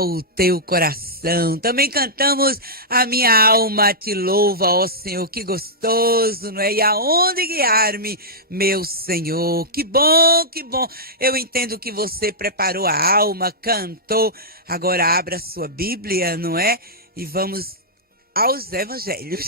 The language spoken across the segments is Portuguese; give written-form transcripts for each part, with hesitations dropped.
o teu coração. Também cantamos A Minha Alma Te Louva, ó Senhor, que gostoso, não é? E aonde guiar-me, meu Senhor? Que bom, que bom. Eu entendo que você preparou a alma, cantou. Agora abra sua Bíblia, não é? E vamos aos evangelhos.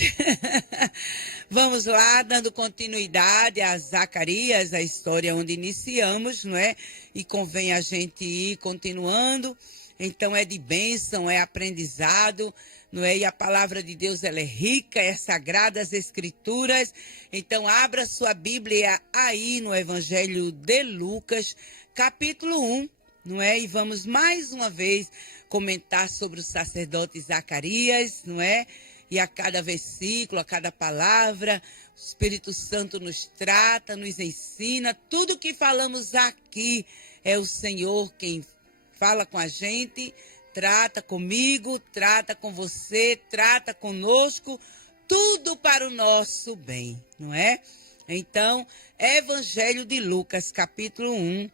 Vamos lá, dando continuidade a Zacarias, a história onde iniciamos, não é? E convém a gente ir continuando. Então é de bênção, é aprendizado, não é? E a palavra de Deus, ela é rica, é sagrada, as escrituras. Então abra sua Bíblia aí no Evangelho de Lucas, capítulo 1, não é? E vamos mais uma vez comentar sobre o sacerdote Zacarias, não é? E a cada versículo, a cada palavra, o Espírito Santo nos trata, nos ensina. Tudo que falamos aqui é o Senhor quem fala com a gente, trata comigo, trata com você, trata conosco, tudo para o nosso bem, não é? Então, Evangelho de Lucas, capítulo 1,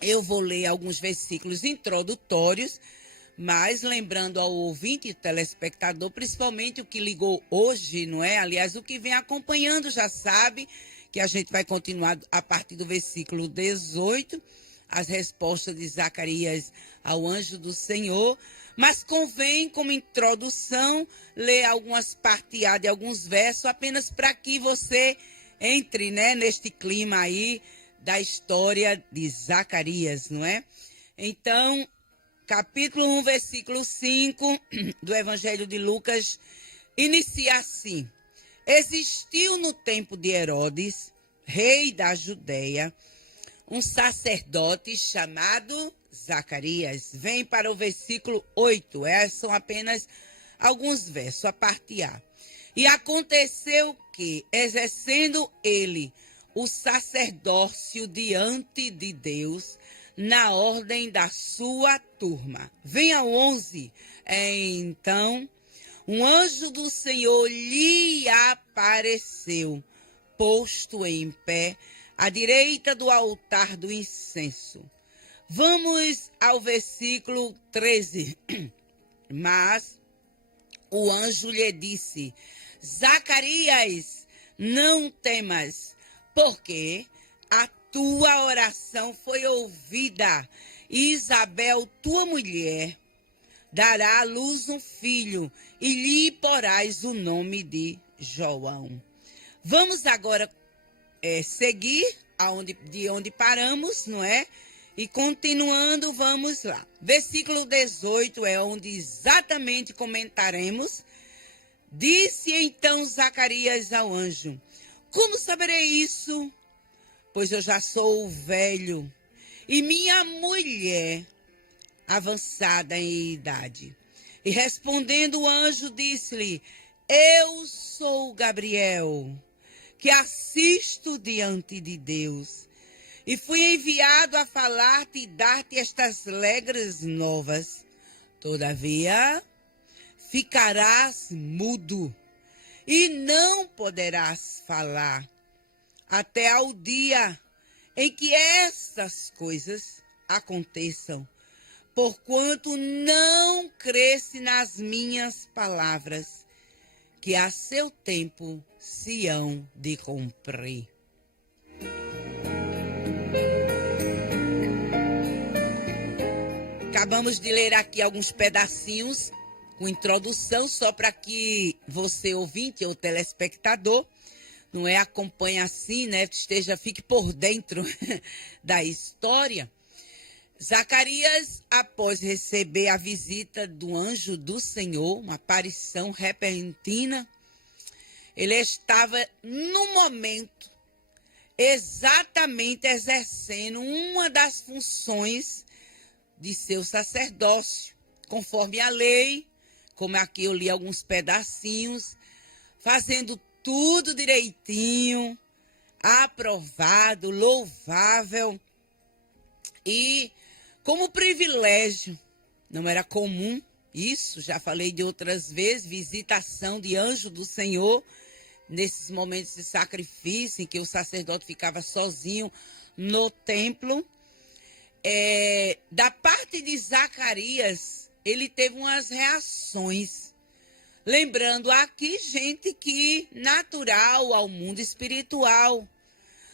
eu vou ler alguns versículos introdutórios, mas lembrando ao ouvinte e telespectador, principalmente o que ligou hoje, não é? Aliás, o que vem acompanhando já sabe que a gente vai continuar a partir do versículo 18, as respostas de Zacarias ao anjo do Senhor, mas convém, como introdução, ler algumas parteadas de alguns versos, apenas para que você entre, né, neste clima aí da história de Zacarias, não é? Então, capítulo 1, versículo 5 do Evangelho de Lucas, inicia assim: Existiu no tempo de Herodes, rei da Judéia, um sacerdote chamado Zacarias. Vem para o versículo 8. Esses são apenas alguns versos, a parte A. E aconteceu que, exercendo ele o sacerdócio diante de Deus, na ordem da sua turma. Vem ao 11. Então, um anjo do Senhor lhe apareceu, posto em pé, à direita do altar do incenso. Vamos ao versículo 13. Mas o anjo lhe disse: Zacarias, não temas, porque a tua oração foi ouvida. Isabel, tua mulher, dará à luz um filho e lhe porás o nome de João. Vamos agora seguir de onde paramos, não é? E continuando, vamos lá. Versículo 18 é onde exatamente comentaremos. Disse então Zacarias ao anjo: Como saberei isso? Pois eu já sou velho e minha mulher avançada em idade. E respondendo o anjo, disse-lhe: Eu sou Gabriel, que assisto diante de Deus, e fui enviado a falar-te e dar-te estas alegres novas. Todavia, ficarás mudo e não poderás falar até ao dia em que estas coisas aconteçam, porquanto não cresce nas minhas palavras, que a seu tempo se hão de cumprir. Acabamos de ler aqui alguns pedacinhos com introdução, só para que você, ouvinte ou telespectador, não é, acompanhe assim, né, fique por dentro da história. Zacarias, após receber a visita do anjo do Senhor, uma aparição repentina, ele estava no momento exatamente exercendo uma das funções de seu sacerdócio, conforme a lei, como aqui eu li alguns pedacinhos, fazendo tudo direitinho, aprovado, louvável, e como privilégio, não era comum isso, já falei de outras vezes, visitação de anjo do Senhor, nesses momentos de sacrifício, em que o sacerdote ficava sozinho no templo. da parte de Zacarias, ele teve umas reações. Lembrando aqui, gente, que natural ao mundo espiritual.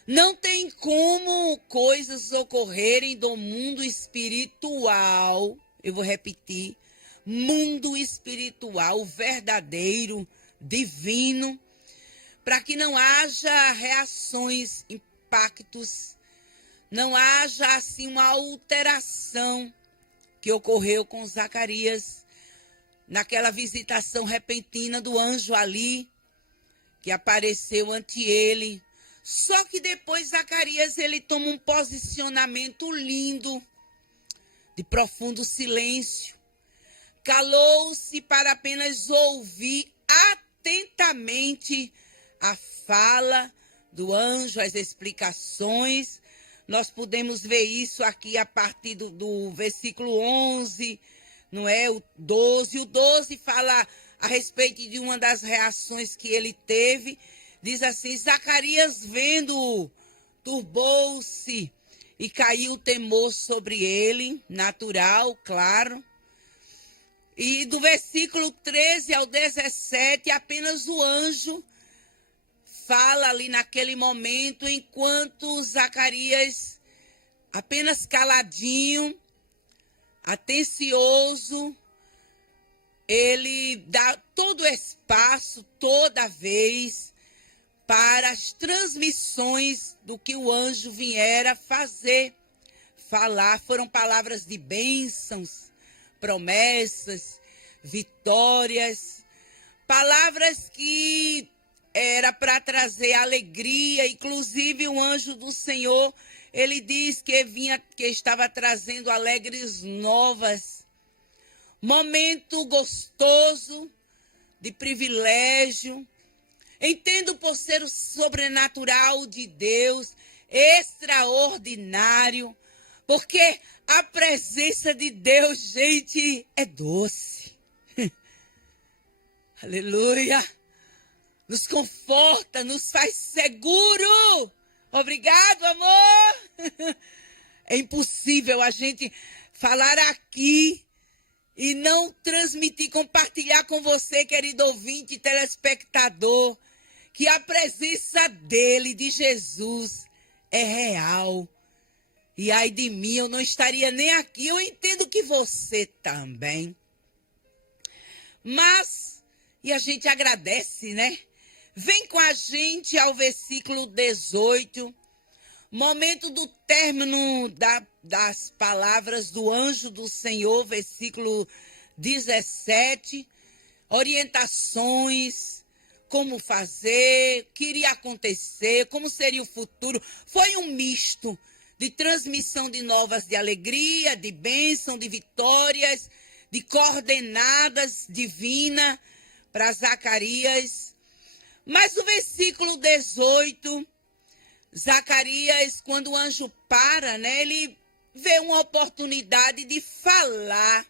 Não tem como coisas ocorrerem do mundo espiritual. Eu vou repetir. Mundo espiritual, verdadeiro, divino, para que não haja reações, impactos, não haja assim uma alteração que ocorreu com Zacarias naquela visitação repentina do anjo ali, que apareceu ante ele. Só que depois Zacarias ele toma um posicionamento lindo, de profundo silêncio. Calou-se para apenas ouvir atentamente a fala do anjo, as explicações. Nós podemos ver isso aqui a partir do versículo 11, não é? O 12. O 12 fala a respeito de uma das reações que ele teve. Diz assim: Zacarias, vendo-o, turbou-se e caiu o temor sobre ele, natural, claro. E do versículo 13 ao 17, apenas o anjo fala ali naquele momento, enquanto Zacarias, apenas caladinho, atencioso, ele dá todo o espaço, toda vez, para as transmissões do que o anjo viera fazer, falar. Foram palavras de bênçãos, promessas, vitórias, palavras que era para trazer alegria. Inclusive o anjo do Senhor, ele diz que estava trazendo alegres novas. Momento gostoso, de privilégio. Entendo por ser o sobrenatural de Deus, extraordinário, porque a presença de Deus, gente, é doce. Aleluia! Nos conforta, nos faz seguro. Obrigado, amor! É impossível a gente falar aqui e não transmitir, compartilhar com você, querido ouvinte e telespectador, que a presença dele, de Jesus, é real. E ai de mim, eu não estaria nem aqui. Eu entendo que você também. Mas, e a gente agradece, né? Vem com a gente ao versículo 18. Momento do término das palavras do anjo do Senhor, versículo 17. Orientações, como fazer, o que iria acontecer, como seria o futuro. Foi um misto de transmissão de novas de alegria, de bênção, de vitórias, de coordenadas divinas para Zacarias. Mas o versículo 18, Zacarias, quando o anjo para, né, ele vê uma oportunidade de falar.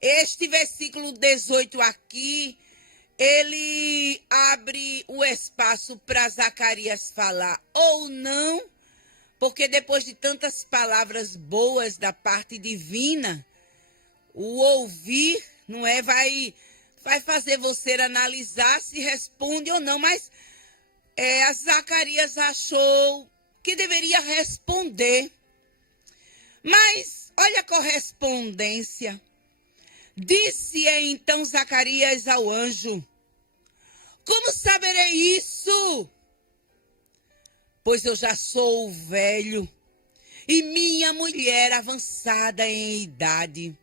Este versículo 18 aqui, ele abre o espaço para Zacarias falar ou não, porque depois de tantas palavras boas da parte divina, o ouvir, não é, vai fazer você analisar se responde ou não, mas Zacarias achou que deveria responder. Mas olha a correspondência. Disse então Zacarias ao anjo: como saberei isso? Pois eu já sou velho e minha mulher avançada em idade.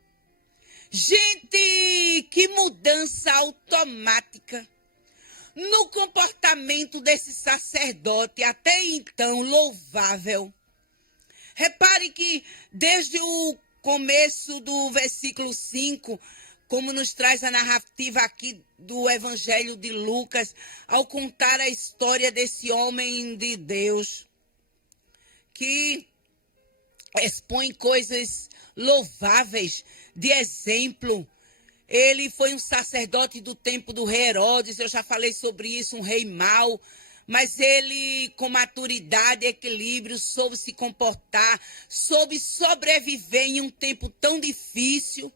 Gente, que mudança automática no comportamento desse sacerdote, até então louvável. Repare que desde o começo do versículo 5, como nos traz a narrativa aqui do Evangelho de Lucas, ao contar a história desse homem de Deus, que expõe coisas louváveis, de exemplo. Ele foi um sacerdote do tempo do rei Herodes, eu já falei sobre isso, um rei mau, mas ele, com maturidade e equilíbrio, soube se comportar, soube sobreviver em um tempo tão difícil,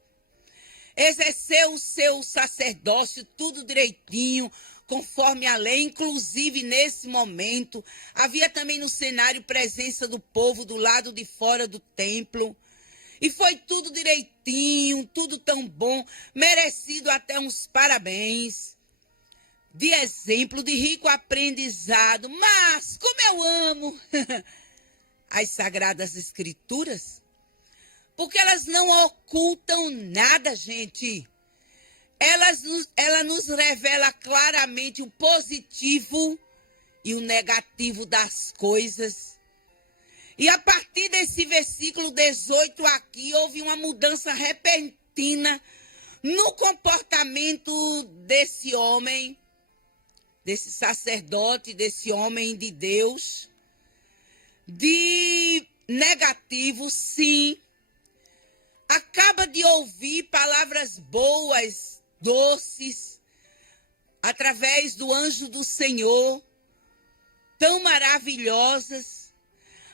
exerceu o seu sacerdócio tudo direitinho, conforme a lei, inclusive nesse momento. Havia também no cenário presença do povo do lado de fora do templo. E foi tudo direitinho, tudo tão bom, merecido até uns parabéns. De exemplo, de rico aprendizado. Mas, como eu amo as Sagradas Escrituras, porque elas não ocultam nada, gente. Ela nos revela claramente o positivo e o negativo das coisas. E a partir desse versículo 18 aqui, houve uma mudança repentina no comportamento desse homem, desse sacerdote, desse homem de Deus. De negativo, sim. Acaba de ouvir palavras boas, doces, através do anjo do Senhor, tão maravilhosas.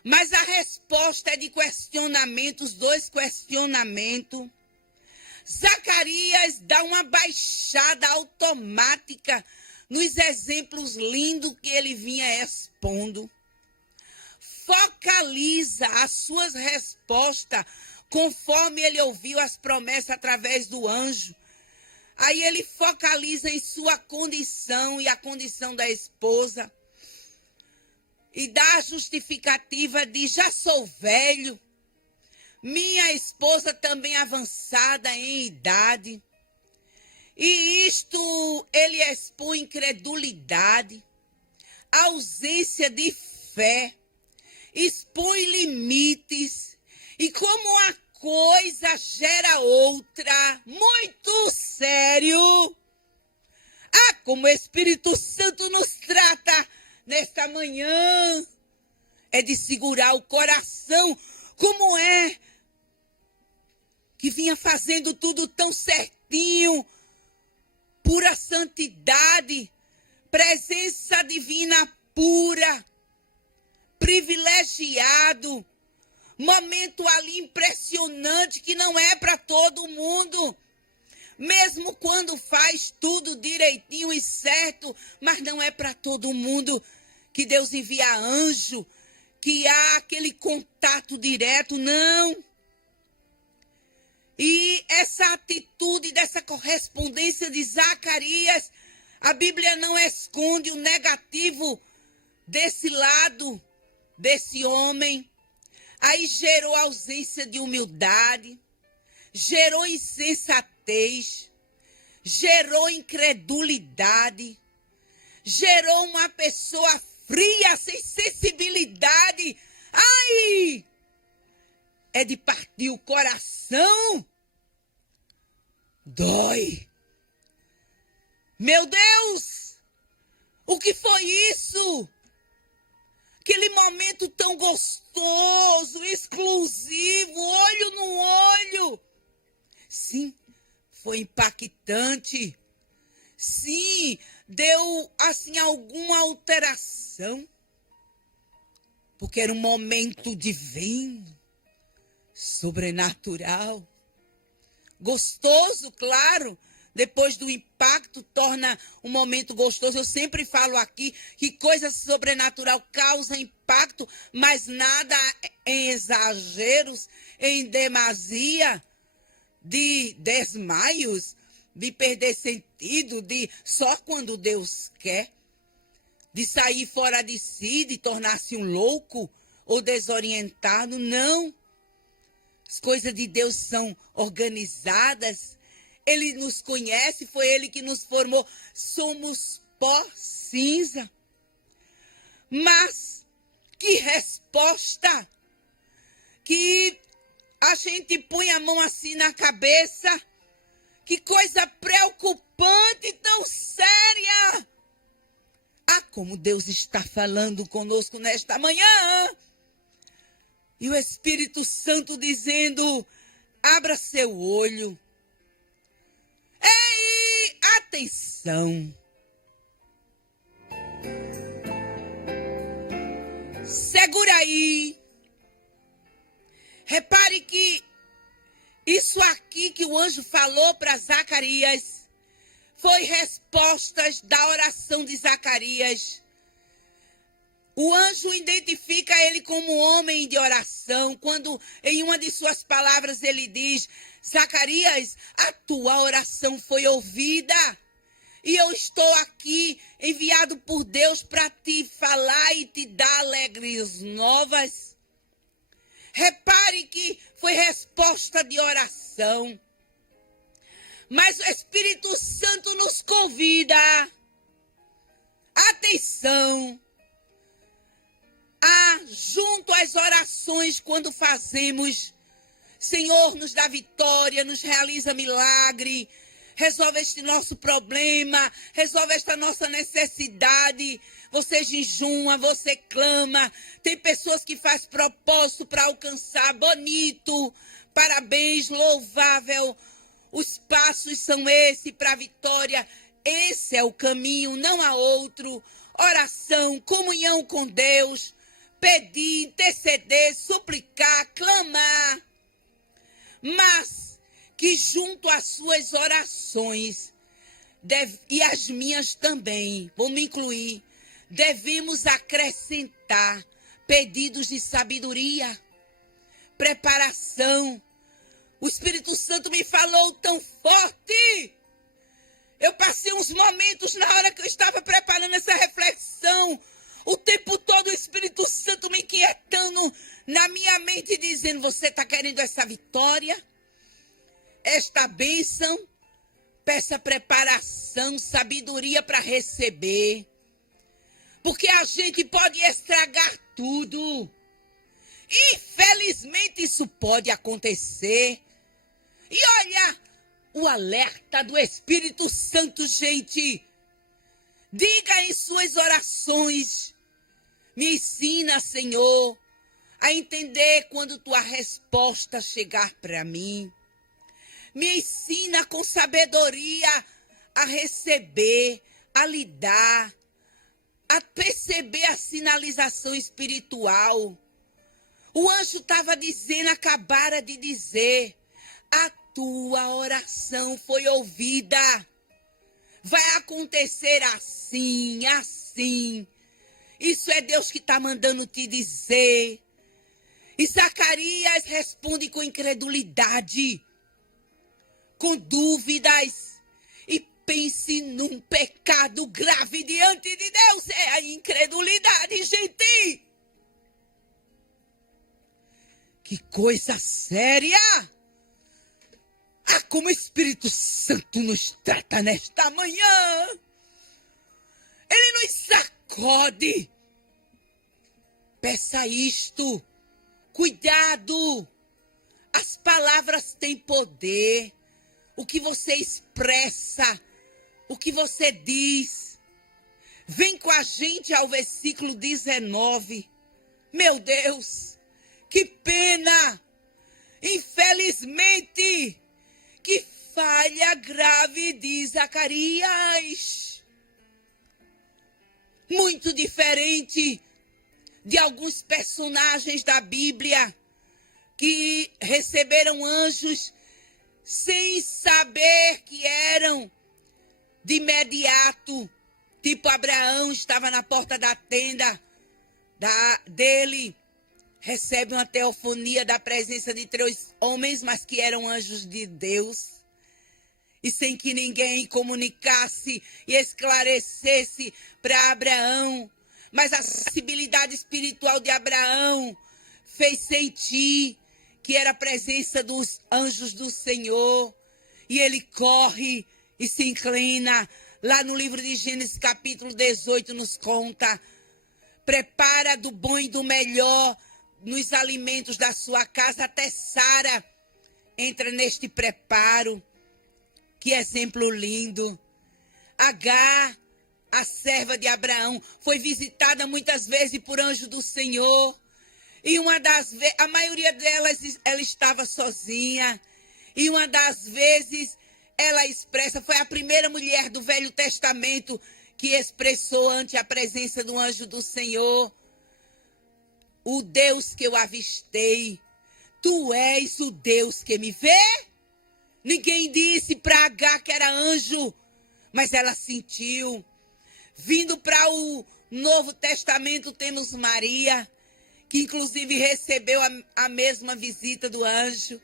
Mas a resposta é de questionamentos, 2 questionamentos. Zacarias dá uma baixada automática nos exemplos lindos que ele vinha expondo. Focaliza as suas respostas conforme ele ouviu as promessas através do anjo. Aí ele focaliza em sua condição e a condição da esposa. E dá a justificativa de já sou velho, minha esposa também avançada em idade. E isto ele expõe incredulidade, ausência de fé, expõe limites. E como uma coisa gera outra, muito sério. Como o Espírito Santo nos trata nesta manhã, é de segurar o coração, como é que vinha fazendo tudo tão certinho, pura santidade, presença divina pura, privilegiado, momento ali impressionante que não é para todo mundo. Mesmo quando faz tudo direitinho e certo, mas não é para todo mundo que Deus envia anjo, que há aquele contato direto, não. E essa atitude dessa correspondência de Zacarias, a Bíblia não esconde o negativo desse lado, desse homem. Aí gerou ausência de humildade, gerou insensatez, gerou incredulidade, gerou uma pessoa fria, sem sensibilidade. Ai! É de partir o coração. Dói. Meu Deus! O que foi isso? Aquele momento tão gostoso, exclusivo, olho no olho. Sim, foi impactante. Sim, deu assim alguma alteração. Porque era um momento divino, sobrenatural. Gostoso, claro. Depois do impacto, torna um momento gostoso. Eu sempre falo aqui que coisa sobrenatural causa impacto, mas nada em exageros, em demasia, de desmaios, de perder sentido, de só quando Deus quer, de sair fora de si, de tornar-se um louco ou desorientado. Não. As coisas de Deus são organizadas. Ele nos conhece, foi Ele que nos formou. Somos pó cinza. Mas que resposta! Que a gente põe a mão assim na cabeça. Que coisa preocupante, tão séria! Como Deus está falando conosco nesta manhã. E o Espírito Santo dizendo, abra seu olho. Ei, atenção. Segura aí. Repare que isso aqui que o anjo falou para Zacarias foi respostas da oração de Zacarias. O anjo identifica ele como homem de oração, quando em uma de suas palavras ele diz: Zacarias, a tua oração foi ouvida e eu estou aqui enviado por Deus para te falar e te dar alegres novas. Repare que foi resposta de oração. Mas o Espírito Santo nos convida, atenção, junto às orações, quando fazemos, Senhor, nos dá vitória, nos realiza milagre, resolve este nosso problema, resolve esta nossa necessidade. Você jejuma, você clama, tem pessoas que fazem propósito para alcançar, bonito, parabéns, louvável. Os passos são esses para a vitória. Esse é o caminho, não há outro. Oração, comunhão com Deus, pedir, interceder, suplicar, clamar. Mas que junto às suas orações, e as minhas também, vou me incluir, devemos acrescentar pedidos de sabedoria, preparação. O Espírito Santo me falou tão forte. Eu passei uns momentos na hora que eu estava preparando essa reflexão. O tempo todo o Espírito Santo me inquietando na minha mente, dizendo: você está querendo essa vitória? Esta bênção? Peça preparação, sabedoria para receber. Porque a gente pode estragar tudo. Infelizmente isso pode acontecer. E olha o alerta do Espírito Santo, gente. Diga em suas orações: me ensina, Senhor, a entender quando tua resposta chegar para mim. Me ensina com sabedoria a receber, a lidar, a perceber a sinalização espiritual. O anjo estava dizendo, acabara de dizer: a tua oração foi ouvida. Vai acontecer assim, assim. Isso é Deus que está mandando te dizer. E Zacarias responde com incredulidade, com dúvidas. E pense num pecado grave diante de Deus. É a incredulidade, gente. Que coisa séria! Como o Espírito Santo nos trata nesta manhã. Ele nos sacode. Peça isto. Cuidado. As palavras têm poder. O que você expressa, o que você diz. Vem com a gente ao versículo 19. Meu Deus, que pena. Infelizmente, que falha grave de Zacarias. Muito diferente de alguns personagens da Bíblia que receberam anjos sem saber que eram de imediato. Tipo Abraão estava na porta da tenda dele. Recebe uma teofonia da presença de 3 homens, mas que eram anjos de Deus. E sem que ninguém comunicasse e esclarecesse para Abraão. Mas a sensibilidade espiritual de Abraão fez sentir que era a presença dos anjos do Senhor. E ele corre e se inclina. Lá no livro de Gênesis capítulo 18 nos conta: prepara do bom e do melhor nos alimentos da sua casa. Até Sara entra neste preparo. Que exemplo lindo. Agar, a serva de Abraão, foi visitada muitas vezes por anjo do Senhor. E a maioria delas, ela estava sozinha. E uma das vezes, ela expressa, foi a primeira mulher do Velho Testamento que expressou ante a presença do anjo do Senhor. o Deus que eu avistei. Tu és o Deus que me vê? Ninguém disse para Agar que era anjo, mas ela sentiu. Vindo para o Novo Testamento temos Maria, que inclusive recebeu a mesma visita do anjo,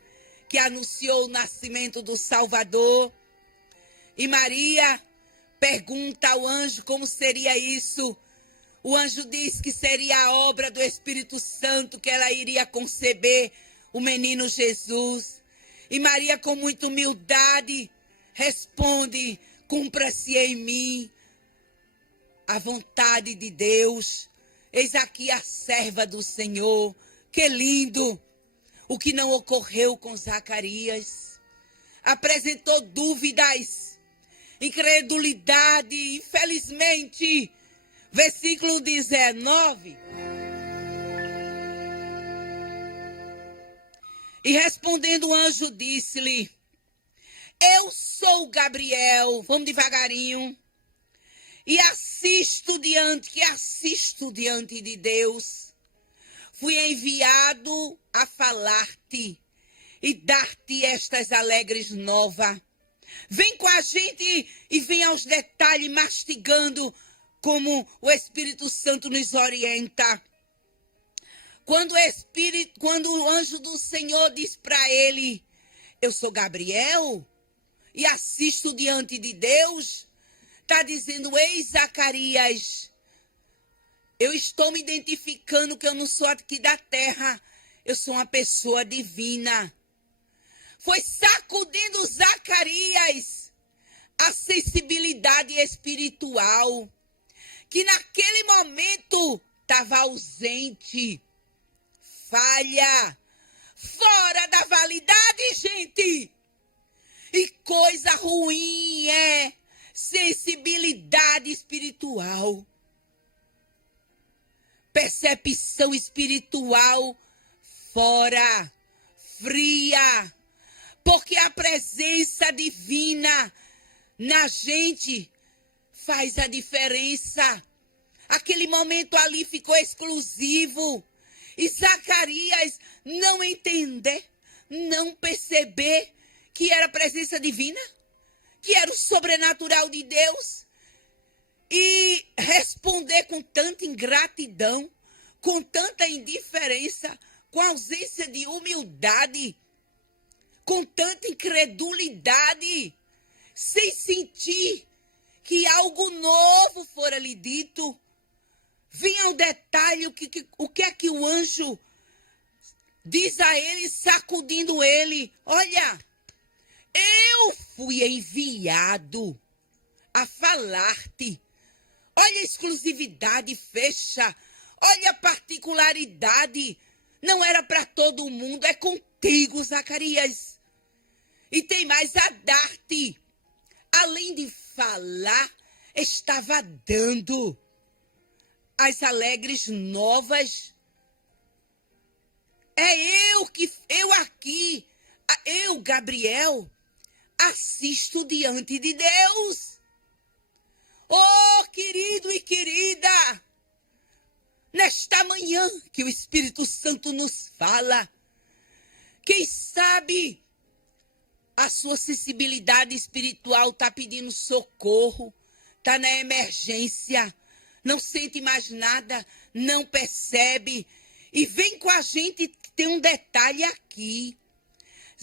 que anunciou o nascimento do Salvador. E Maria pergunta ao anjo como seria isso. O anjo diz que seria a obra do Espírito Santo, que ela iria conceber o menino Jesus. E Maria, com muita humildade, responde: cumpra-se em mim a vontade de Deus. Eis aqui a serva do Senhor. Que lindo! O que não ocorreu com Zacarias. Apresentou dúvidas, incredulidade, infelizmente. Versículo 19. E respondendo o anjo disse-lhe: eu sou Gabriel. Vamos devagarinho. E assisto diante de Deus. Fui enviado a falar-te e dar-te estas alegres novas. Vem com a gente e vem aos detalhes, mastigando como o Espírito Santo nos orienta. Quando o anjo do Senhor diz para ele: eu sou Gabriel e assisto diante de Deus, está dizendo: ei, Zacarias, eu estou me identificando que eu não sou aqui da terra, eu sou uma pessoa divina. Foi sacudindo Zacarias a sensibilidade espiritual, que naquele momento estava ausente, falha, fora da validade, gente. E coisa ruim é sensibilidade espiritual, percepção espiritual fora, fria, porque a presença divina na gente faz a diferença. Aquele momento ali ficou exclusivo. E Zacarias não entender, não perceber que era a presença divina, que era o sobrenatural de Deus. E responder com tanta ingratidão, com tanta indiferença, com ausência de humildade, com tanta incredulidade, sem sentir que algo novo fora lhe dito. Vinha o detalhe, o que é que o anjo diz a ele, sacudindo ele: olha, eu fui enviado a falar-te. Olha a exclusividade, fecha. Olha a particularidade. Não era para todo mundo, é contigo, Zacarias. E tem mais, a dar-te. Além de falar, estava dando as alegres novas. Eu, Gabriel, assisto diante de Deus. Oh, querido e querida, nesta manhã que o Espírito Santo nos fala, quem sabe a sua sensibilidade espiritual está pedindo socorro, está na emergência, não sente mais nada, não percebe. E vem com a gente, tem um detalhe aqui.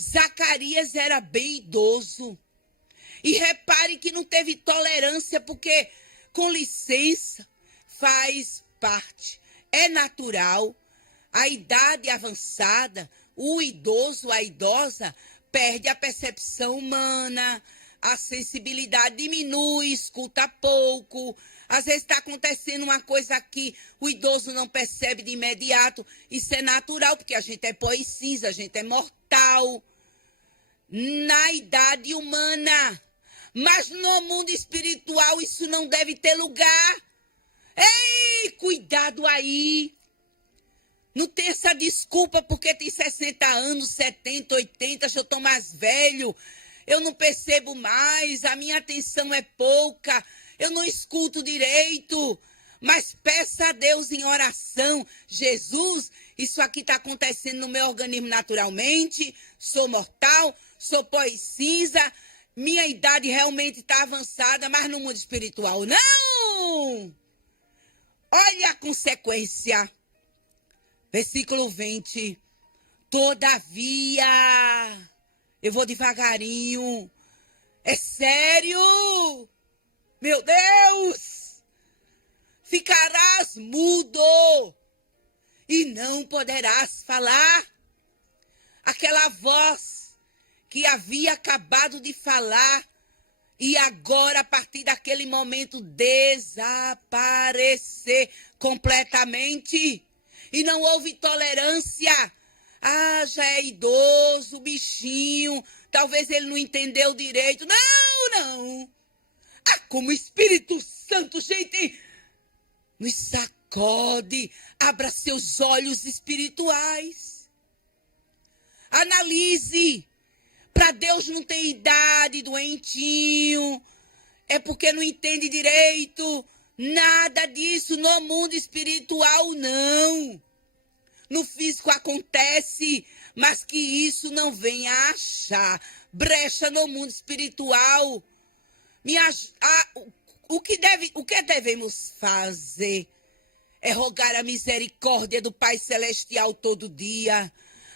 Zacarias era bem idoso. E repare que não teve tolerância, porque, com licença, faz parte. É natural. A idade avançada, o idoso, a idosa, perde a percepção humana, a sensibilidade diminui, escuta pouco. Às vezes está acontecendo uma coisa que o idoso não percebe de imediato. Isso é natural, porque a gente é pó e cinza, a gente é mortal. Na idade humana. Mas no mundo espiritual isso não deve ter lugar. Ei, cuidado aí. Não tem essa desculpa porque tem 60 anos, 70, 80, já estou mais velho. Eu não percebo mais, a minha atenção é pouca, eu não escuto direito. Mas peça a Deus em oração. Jesus, isso aqui está acontecendo no meu organismo naturalmente. Sou mortal, sou pó e cinza. Minha idade realmente está avançada, mas no mundo espiritual não. Olha a consequência. Versículo 20. Todavia, eu vou devagarinho. É sério? Meu Deus! Ficarás mudo e não poderás falar. Aquela voz que havia acabado de falar e agora, a partir daquele momento, desaparecer completamente. E não houve tolerância. Ah, já é idoso, bichinho, talvez ele não entendeu direito. Não. Ah, como o Espírito Santo, gente, nos sacode, abra seus olhos espirituais. Analise. Para Deus não tem idade, doentinho, é porque não entende direito. Nada disso no mundo espiritual, não. No físico acontece, mas que isso não venha a achar brecha no mundo espiritual. O que devemos fazer é rogar a misericórdia do Pai Celestial todo dia.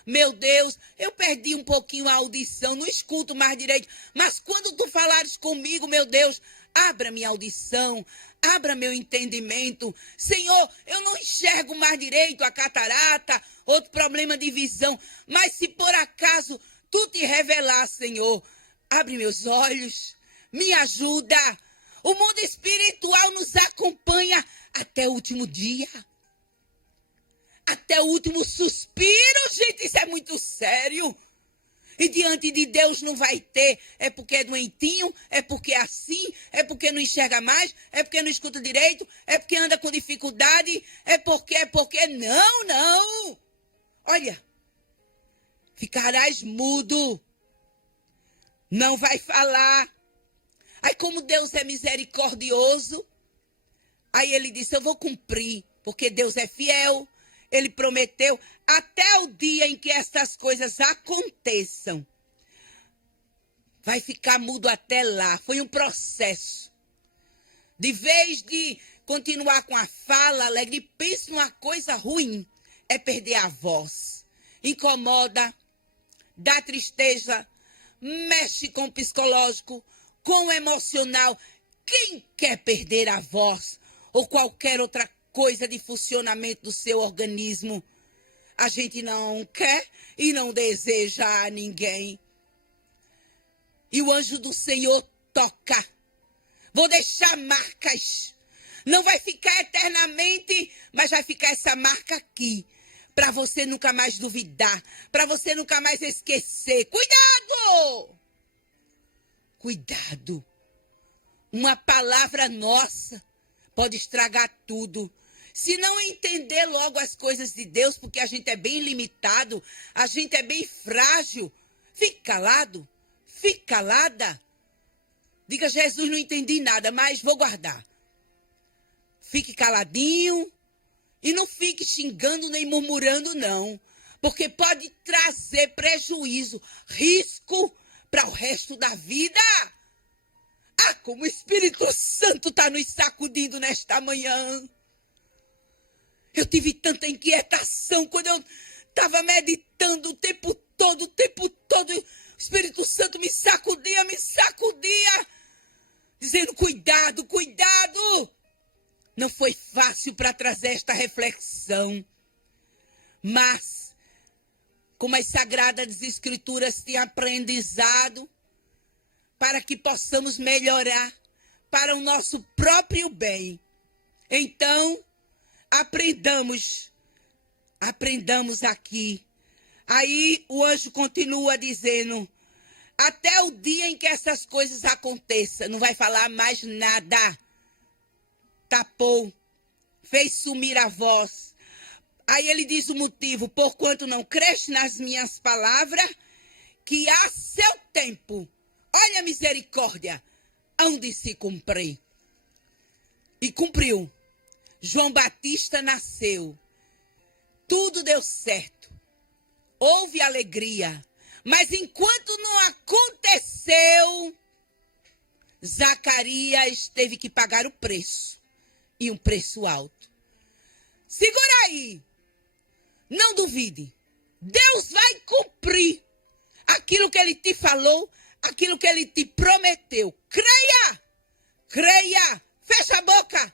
Meu Deus, eu perdi um pouquinho a audição, não escuto mais direito. Mas quando tu falares comigo, meu Deus, abra minha audição, abra meu entendimento. Senhor, eu não enxergo mais direito a catarata, outro problema de visão. Mas se por acaso tu te revelar, Senhor, abre meus olhos, me ajuda. O mundo espiritual nos acompanha até o último dia. Até o último suspiro, gente, isso é muito sério. E diante de Deus não vai ter. É porque é doentinho, é porque é assim, é porque não enxerga mais, é porque não escuta direito, é porque anda com dificuldade, é porque. Não. Olha, ficarás mudo. Não vai falar. Aí como Deus é misericordioso, aí ele disse, eu vou cumprir, porque Deus é fiel. Ele prometeu até o dia em que essas coisas aconteçam. Vai ficar mudo até lá. Foi um processo. De vez de continuar com a fala alegre, pensa numa coisa ruim. É perder a voz. Incomoda, dá tristeza, mexe com o psicológico, com o emocional. Quem quer perder a voz ou qualquer outra coisa de funcionamento do seu organismo? A gente não quer e não deseja a ninguém. E o anjo do Senhor toca. Vou deixar marcas. Não vai ficar eternamente, mas vai ficar essa marca aqui. Para você nunca mais duvidar. Para você nunca mais esquecer. Cuidado! Cuidado. Uma palavra nossa pode estragar tudo. Se não entender logo as coisas de Deus, porque a gente é bem limitado, a gente é bem frágil, fique calado, fique calada. Diga, Jesus, não entendi nada, mas vou guardar. Fique caladinho e não fique xingando nem murmurando, não. Porque pode trazer prejuízo, risco para o resto da vida. Ah, como o Espírito Santo está nos sacudindo nesta manhã. Eu tive tanta inquietação quando eu estava meditando o tempo todo. O Espírito Santo me sacudia, dizendo, cuidado. Não foi fácil para trazer esta reflexão, mas, como as Sagradas Escrituras têm aprendizado, para que possamos melhorar para o nosso próprio bem. Então, aprendamos aqui. Aí o anjo continua dizendo, até o dia em que essas coisas aconteçam, não vai falar mais nada. Tapou, fez sumir a voz. Aí ele diz o motivo, porquanto não creste nas minhas palavras, que a seu tempo, olha a misericórdia, hão de se cumprir. E cumpriu. João Batista nasceu. Tudo deu certo. Houve alegria. Mas enquanto não aconteceu, Zacarias teve que pagar o preço. E um preço alto. Segura aí. Não duvide. Deus vai cumprir aquilo que ele te falou, aquilo que ele te prometeu. Creia! Creia! Fecha a boca!